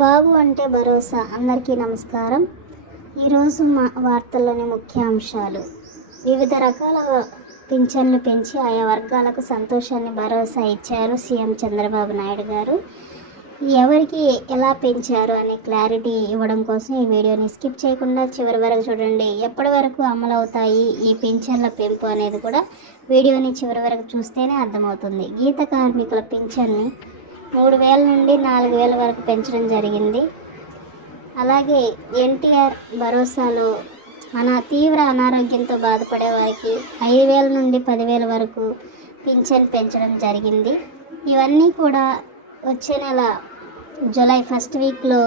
బాబు అంటే భరోసా. అందరికీ నమస్కారం. ఈరోజు మా వార్తల్లోని ముఖ్యాంశాలు. వివిధ రకాల పింఛన్లు పెంచి ఆయా వర్గాలకు సంతోషాన్ని భరోసా ఇచ్చారు సీఎం చంద్రబాబు నాయుడు గారు. ఎవరికి ఎలా పెంచారు అనే క్లారిటీ ఇవ్వడం కోసం ఈ వీడియోని స్కిప్ చేయకుండా చివరి వరకు చూడండి. ఎప్పటి వరకు అమలవుతాయి ఈ పింఛన్ల పెంపు అనేది కూడా వీడియోని చివరి వరకు చూస్తేనే అర్థమవుతుంది. గీత కార్మికుల పింఛన్ని మూడు వేల నుండి నాలుగు వేల వరకు పెంచడం జరిగింది. అలాగే ఎన్టీఆర్ భరోసాలో మన తీవ్ర అనారోగ్యంతో బాధపడే వారికి ఐదు వేల నుండి పదివేల వరకు పింఛన్ పెంచడం జరిగింది. ఇవన్నీ కూడా వచ్చే నెల జూలై ఫస్ట్ వీక్లో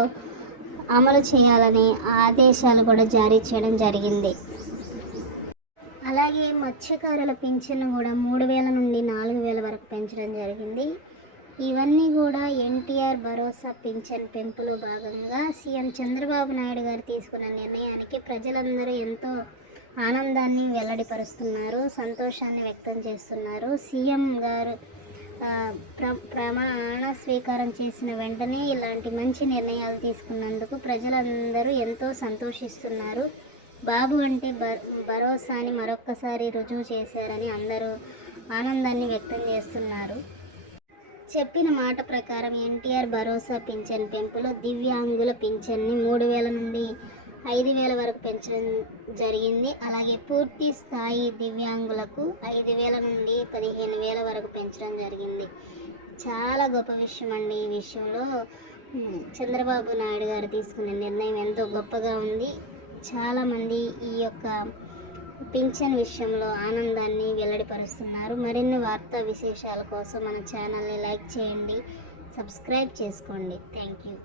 అమలు చేయాలని ఆదేశాలు కూడా జారీ చేయడం జరిగింది. అలాగే మత్స్యకారుల పింఛను కూడా మూడు వేల నుండి నాలుగు వేల వరకు పెంచడం జరిగింది. ఇవన్నీ కూడా ఎన్టీఆర్ భరోసా పింఛన్ పెంపులో భాగంగా సీఎం చంద్రబాబు నాయుడు గారు తీసుకున్న నిర్ణయానికి ప్రజలందరూ ఎంతో ఆనందాన్ని వెల్లడిపరుస్తున్నారు సంతోషాన్ని వ్యక్తం చేస్తున్నారు. సీఎం గారు ప్ర ప్రమాణ స్వీకారం చేసిన వెంటనే ఇలాంటి మంచి నిర్ణయాలు తీసుకున్నందుకు ప్రజలందరూ ఎంతో సంతోషిస్తున్నారు. బాబు అంటే భరోసాని మరొక్కసారి రుజువు చేశారని అందరూ ఆనందాన్ని వ్యక్తం చేస్తున్నారు. చెప్పిన మాట ప్రకారం ఎన్టీఆర్ భరోసా పింఛన్ పెంపులో దివ్యాంగుల పింఛన్ని మూడు వేల నుండి ఐదు వేల వరకు పెంచడం జరిగింది. అలాగే పూర్తి స్థాయి దివ్యాంగులకు ఐదు వేల నుండి పదిహేను వేల వరకు పెంచడం జరిగింది. చాలా గొప్ప విషయం అండి ఈ విషయంలో. చంద్రబాబు నాయుడు గారు తీసుకున్న నిర్ణయం ఎంతో గొప్పగా ఉంది. చాలామంది ఈ యొక్క పింఛన్ విషయంలో ఆనందాన్ని వ్యక్తపరుస్తున్నారు మరిన్ని వార్తా విశేషాల కోసం మన ఛానల్ని లైక్ చేయండి సబ్స్క్రైబ్ చేసుకోండి. Thank you